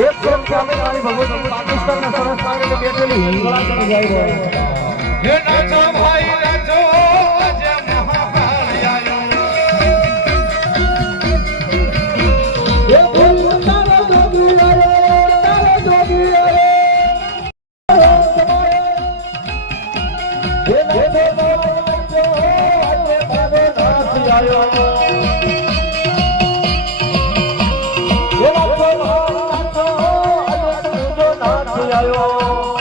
એક સોમ સામે મારી ભગવતી પાકિસ્તાનના સરસ કારણે બેઠેલી હિંગળા કરી જાય છે. હે નાચો ભાઈ નાચો આજે મહાકાળ